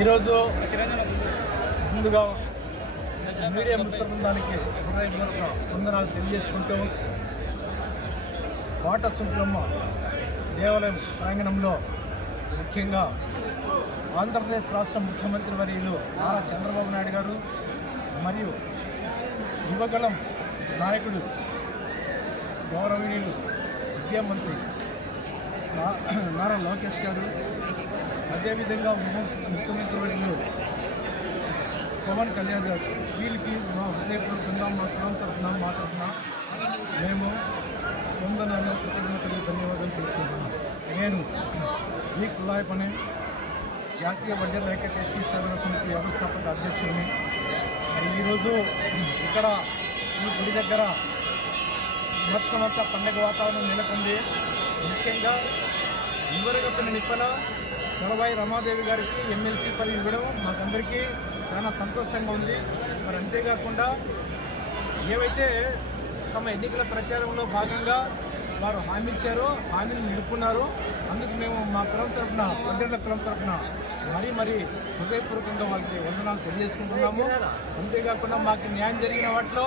ఈరోజు ముందుగా మీడియా మిత్ర బృందానికి హృదయపూర్వక వందనాలు తెలియజేసుకుంటూ కోట సుంకులమ్మ దేవాలయం ప్రాంగణంలో ముఖ్యంగా ఆంధ్రప్రదేశ్ రాష్ట్ర ముఖ్యమంత్రి వర్యులు నారా చంద్రబాబు నాయుడు గారు మరియు యువగళం నాయకుడు గౌరవనీయులు విద్యామంత్రి నారా లోకేష్ గారు, అదేవిధంగా ముఖ్యమంత్రి వర్యులు పవన్ కళ్యాణ్ గారు, వీళ్ళకి మా హృదయపూర్వకంగా మా కులం తరఫున మా తరఫున మేము వందనాలు కృతజ్ఞతలు ధన్యవాదాలు తెలుపుకుంటున్నాం. నేను ఈ కులాయి పని జాతీయ వడ్డీల ఐక్యత ఎస్టీ సేవల సమితి వ్యవస్థాపక అధ్యక్షుడిని. ఈరోజు ఇక్కడ ఈ గుడి దగ్గర మొత్తం అంతా పండుగ వాతావరణం నెలకొంది. ముఖ్యంగా యువరగతుల నిప్పల దళవాయి రమాదేవి గారికి ఎమ్మెల్సీ పని ఇవ్వడం మాకందరికీ చాలా సంతోషంగా ఉంది. మరి అంతేకాకుండా ఏవైతే తమ ఎన్నికల ప్రచారంలో భాగంగా వారు హామీ ఇచ్చారో హామీలు నిలుపుకున్నారు. అందుకు మేము మా కులం తరఫున వడ్డీల కులం తరఫున మరీ హృదయపూర్వకంగా వాళ్ళకి వందనాలు తెలియజేసుకుంటున్నాము. అంతేకాకుండా మాకు న్యాయం జరిగిన వాటిలో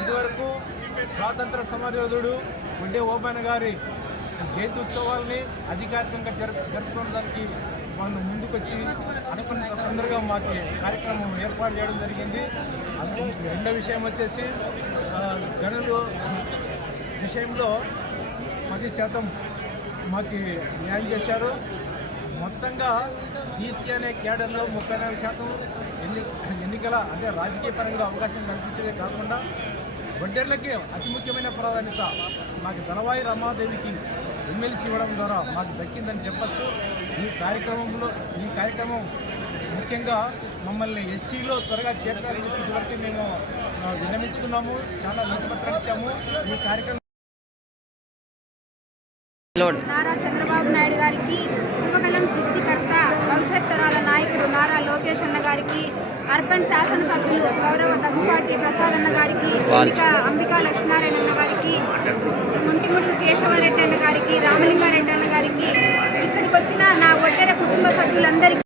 ఇదివరకు స్వాతంత్ర సమరయోధుడు వడ్డే ఓబన్న గారి జయంతి ఉత్సవాలని అధికారికంగా జరుపుకోవడానికి వాళ్ళు ముందుకొచ్చి అనుకున్న తొందరగా మాకు కార్యక్రమం ఏర్పాటు చేయడం జరిగింది. రెండో విషయం వచ్చేసి గనులు విషయంలో 10% మాకు న్యాయం చేశారు. మొత్తంగా ఈసీ అనే క్యాడర్లో 34% ఎన్నికల అంటే రాజకీయ పరంగా అవకాశం కల్పించడే కాకుండా వడ్డేర్లకి అతి ముఖ్యమైన ప్రాధాన్యత మాకు దళవాయి రమాదేవికి ఎమ్మెల్సీ ఇవ్వడం ద్వారా మాకు దక్కిందని చెప్పచ్చు. ఈ కార్యక్రమం ముఖ్యంగా మమ్మల్ని ఎస్టీలో త్వరగా చేర్చాలని ఇప్పటివరకు మేము విన్నవించుకున్నాము, చాలా వినతిపత్రం ఇచ్చాము. ఈ కార్యక్రమం నారా చంద్రబాబు నాయుడు గారికి, యువగళం సృష్టికర్త, భవిష్యత్ తరాల నాయకుడు నారా లోకేష్ అన్న గారికి, అర్బన్ శాసనసభ్యులు గౌరవ దగ్గుపాటి ప్రసాద్ అన్న గారికి, అంబికా లక్ష్మీనారాయణ అన్న గారికి, ముంటిముడుగు కేశవరెడ్డి అన్న గారికి, రామలింగారెడ్డి అన్న గారికి, ఇక్కడికి వచ్చిన నా ఒడ్డెర కుటుంబ సభ్యులందరికీ